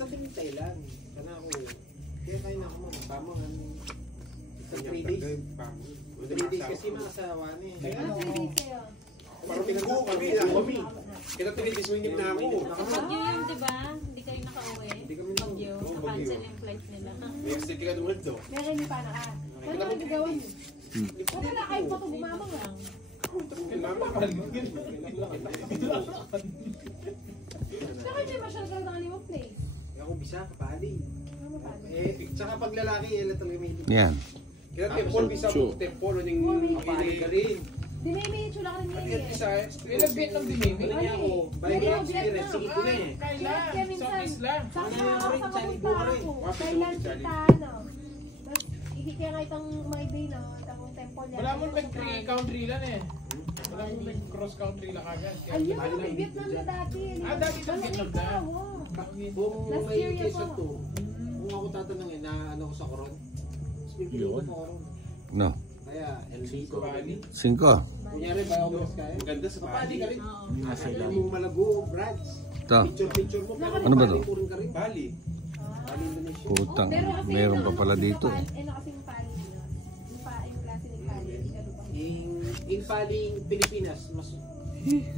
Basta tingin Thailand. Kana ako. Kaya kaya na ako magpamang sa 3 days. 3 days kasi makasawa niya. Kaya 3 days kayo. Parang pinag-go kami. Kita pinag swingit na ako. Bagyo yun, di ba? Hindi kayo nakauwi. Bagyo. Na-cancel yung flight nila. May exit ka naman to. Meron niyo pa na ka. Ano na nagagawa niyo? Wala na kayo pa ito bumamang lang. Saka hindi masyal ka lang ng place. Ako bisa, kapali. Tsaka pag lalaki, yan talaga may ito. Yan. Kaya tempol, bisa mo. Tempol, yung kapali ka rin. Dinay chula ka rin yan eh. Ilang Vietnam dinay? Ano niya ako? Balik experience. Sige ko na eh. Kaya minsan, saka makapunta ako. Thailand kita, ano. Tapos, ikikaya nga itong mga day, no? Itong temple yan. Wala mo country lang eh. Wala mo cross country lang agad. Ayun, may Vietnam na dati. Dati sa Vietnam na? Kung may case to, kung ako tatanungin na ano ko sa Coron, speaking ko Coron. No. Kaya, LB ko. 5. Kunyari, ba ako mas kaya? Maganda sa Bali ka rin. Nasa Ano yung Malago, Brads. Ito. Picture mo. Ano ba to? Bali. Bali, Indonesia. Putang. Meron pa pala dito eh. Ano kasing pali yun? Yung klase ng pali. Yung paling Pilipinas, mas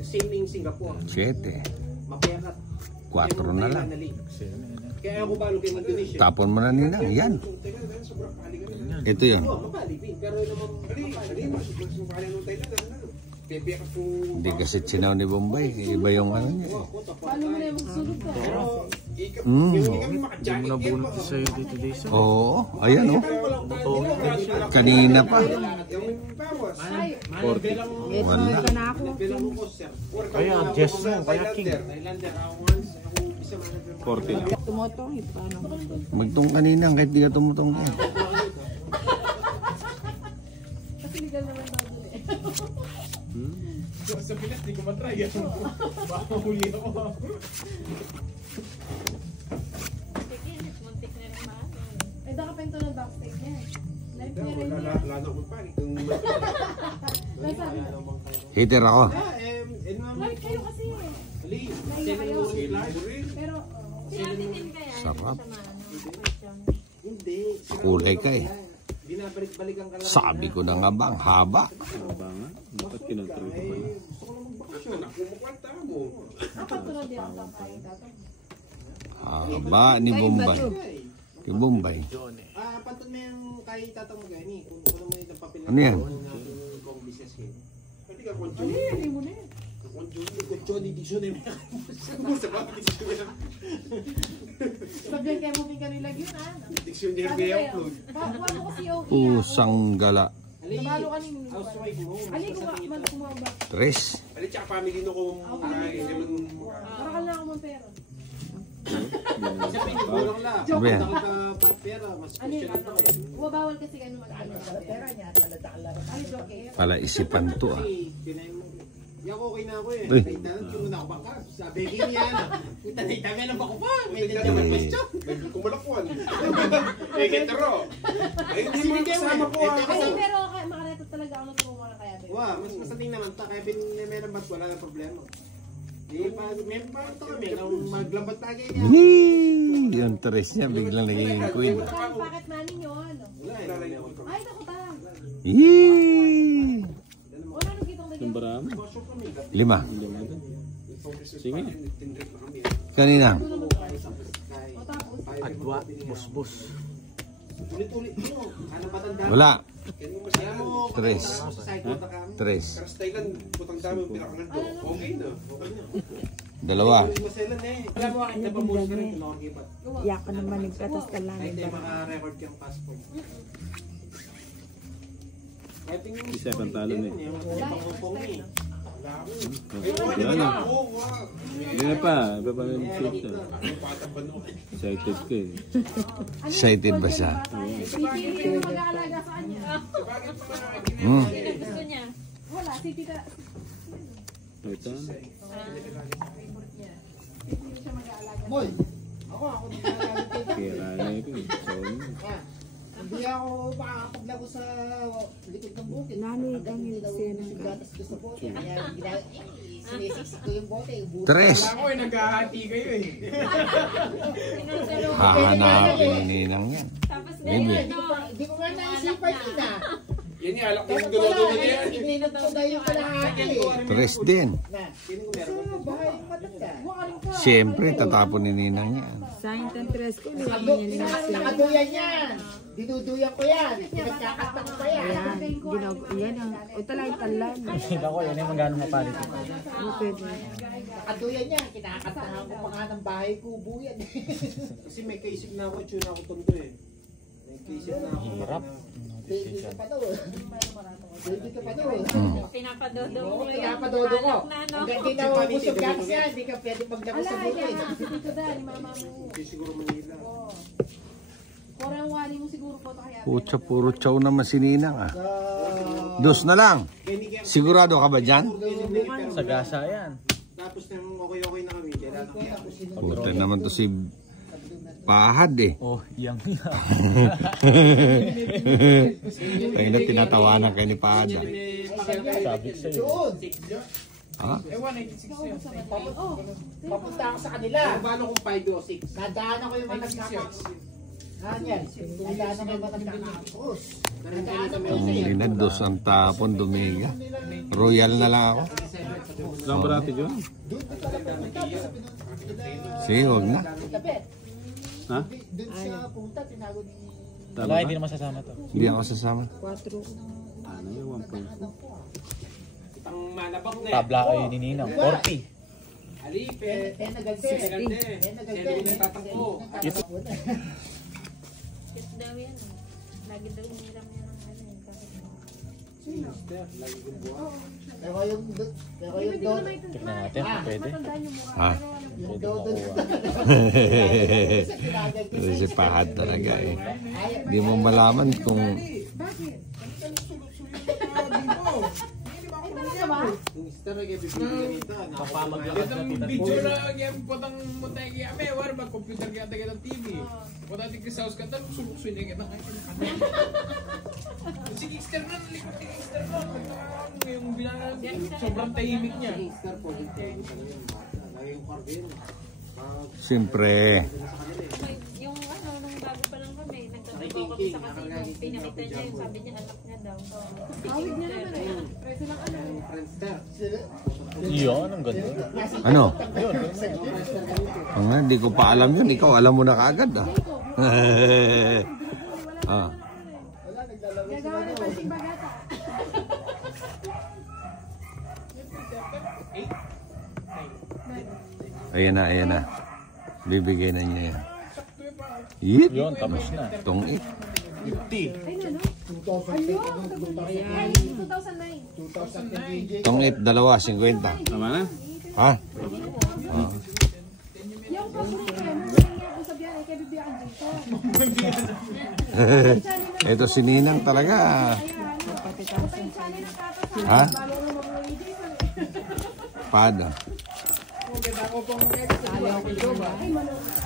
same ning Singapore. 7. Mapiakat. 4 na lang. Kaya ako balo kay Indonesia. Tapon mo na nila. Yan. Ito yun. Oo, mapalipin. Pero naman, Hindi kasi sinaw ni Bombay. Iba yung ano niya. Paano mo na yung magsulog ka? Hindi mo nabunot sa'yo dito dito. Oo. Ayan o. Kanina pa. Wala. Kaya adjust mo. Kaya king. 40 lang. Tumotong, paano? Magtong kanina kahit di ka tumutong ka. Kasi legal naman daw dun eh. Sa Pinas, di ko matry. Baka huli ako. Muntik na rin maano. Eh, baka pento ng backstage niya. Live niya rin niya. Wala na akong pari. Nasabi na. Hater ako. Live kayo kasi eh. Live kayo. Pero, Si Ate Tin kaya. Sarap. Hindi. Kulay ka eh. Binabalik-balikan ka lang. Sabi ko na nga ba, ang haba. Haba nga. Dapat kinontrol ko pa na. Gusto ko lang magbakasyon. Kumukwanta mo. nakatulad din ang kakain tatang. Haba ni Bombay. Kay Bombay. Pantun mo yung kay tatang mo gani. Kung ano mo yung papel Ano yan? kung business yun. Pwede ka kung Ano yun? Hindi mo na eh. Johnny Dictionary. Sabihan kayo mo ka nilag yun ah. Dictionary may upload. Bago kasi OE ah. Pusang gala. Nabalo ka nin. Housewife mo. Ali, kumaba. 3. Ano tsaka family no kung hindi man Para ka lang ako ng pera. Kasi pinigulong lang. Ano yan? Pera, mas Ano yun? question lang ako. Bawal kasi kayo mag-ano. Pera niya, Ay, joke eh. Pala isipan to ah. Yan okay na ako eh. Uy. Kailangan kino na ako baka. Sabi rin yan. Tanay-tanay lang ako pa. May naman question. kung malakwan. Eh, ketero. Ay, hindi mo kasama po. Kasi pero makareto talaga ako natulungan na kaya. Wow, mas masating naman ta. Kaya meron ba't wala na problema. May parto kami. Nang maglambat na kayo niya. Hii! Yung 3 niya biglang naging queen. Kaya packet money nyo, ano? Wala eh. Ay, naku ta. Hii! Wala nung kitang Yung nagyan. barama. 5. 5 Sige. Kanina. O tapos. Adwa. Bus. Ulit-ulit mo. Ano ba tanda? Wala. Kaya mo. 3. Sa 3. Karas Thailand, putang dami yung pinakangan to. Okay na. 2. Maselan eh. Alam mo, kahit napamulang ka rin. Nakakakipat. Iyak ka naman nagkatas ka lang. Kahit tayo maka-record kang passport. Kahit yung... Isa pang talo na eh. Wala na. Hindi na pa. Iba pa yung shoot na. Excited ka eh. Excited ba siya? Pipili yung mag-aalaga sa kanya. Hmm. Sino gusto niya? Wala, si tita. Ito. Favorite niya. Pipili siya mag-aalaga. Boy! Ako di nalalag Kira na ito eh. Sorry. Hindi ako makakapaglago sa likod ng bukid. Nani, kang Hindi daw sino? gatas gusto po. Kaya Sinisik ko yung bote. Tres. Wala ko eh, naghahati kayo eh. Sinusunod. Hahanapin ni Ninang yan. Tapos Bibi. ganyan, no? Hindi ko nga naisipan yun ah. Yan yung alak ko Kaya yung wala dulo-dulo eh. niya. Ininod ko na yung kalahati eh. Tres din. Na, gusto mo bahay yung matanda. Siyempre, tatapon ni Ninang yan. Sayang ng tres ko, hindi naman niya linasya. Nakaduyan yan. Dinuduyan ko yan. Pinagkakasta ko pa yan. Ayan, yan ang, o talagang talan. Ako, yan yung magano mapalit. Pwede. Nakaduyan yan. Kinakastahan ko pa nga ng bahay kubo yan. Kasi may kaisip na ako, tune ako tonto eh. May kaisip na ako. Hirap. Baby ka pa doon. Baby ka pa doon. Pinapadodo mo. Oo, pinapadodo ko. Na, no? Hanggang di na ubus yung gaps yan. Hindi ka pwede maglabas sa buto eh. Dito dahil mama mo. Hindi siguro Manila. Kurang wali mo siguro po ito kaya. Pucha, puro chow naman si Ninang ah. So, Dos na lang. Sigurado ka ba dyan? Sa gasa yan. Tapos nang okay-okay na kami. Kailangan Puta naman to si Pahad eh. Oh, yang Kaya na tinatawanan kayo ni Pahad. ah. sabi sa'yo. doon. Ha? Eh, 186 yun. Papunta ako sa kanila. Paano kung 5 o 6? Nadaanan ko yung mga nagkakakos. Yan. Nadaanan ko yung mga nagkakakos. Nadaanan ko Ang ginados ang tapon, Dominga. Royal na lang ako. Lang ba natin yun? Sige, huwag na. Tapet. Ha? Doon siya punta, tinago ni... Wala, hindi naman sasama to. Hindi ako sasama. 4. Ano yung 1.4? Ang manabak na eh. Tabla kayo ni Ninang. 40. Alipe. Nagagde. Gande. Nagagde. Sino nagtatakbo? Cute daw yan. Lagi daw hiniram niya ng ano eh. Pero yung doon. Tignan natin kung pwede. Ha? Yung doon. Ito si Pahad talaga eh. Hindi mo malaman kung Yung star ay bibigyan nito. Itong video na yung potang mutay kaya may war mag-computer kaya tayo ng TV. Potang tigil sa house ka tan suluksuin na kita. Si Kickster na likod ni Kickster na. Yung bilangan sobrang tahimik niya. Star po. Lagi yung cardin. siyempre Yung ano, nung bago pa lang kami, nagtatrabaho kami sa kasino. Pinakita niya yung sabi niya, anak niya daw. Awig niya naman eh. Preso lang ano. Friendster. Yun, ang ganda. ano? Hindi ko pa alam yun. Ikaw alam mo na kaagad ah. Ah. Gagawa ng panting bagata. Ayan na. Bibigay na niya yan. Yip. Yun, tapos na. Tong it. Ay na no? Ayun, 2009. Tong it, dalawa, 50. Tama na? Ha? Ah. Yung paborito yan, magaling niya ako sabihan eh, kaya bibiyaan dito. Ito si Ninang talaga. Patay channel ng kapas Ha? balo na mag-uwi dito. Pada. Ay, manong.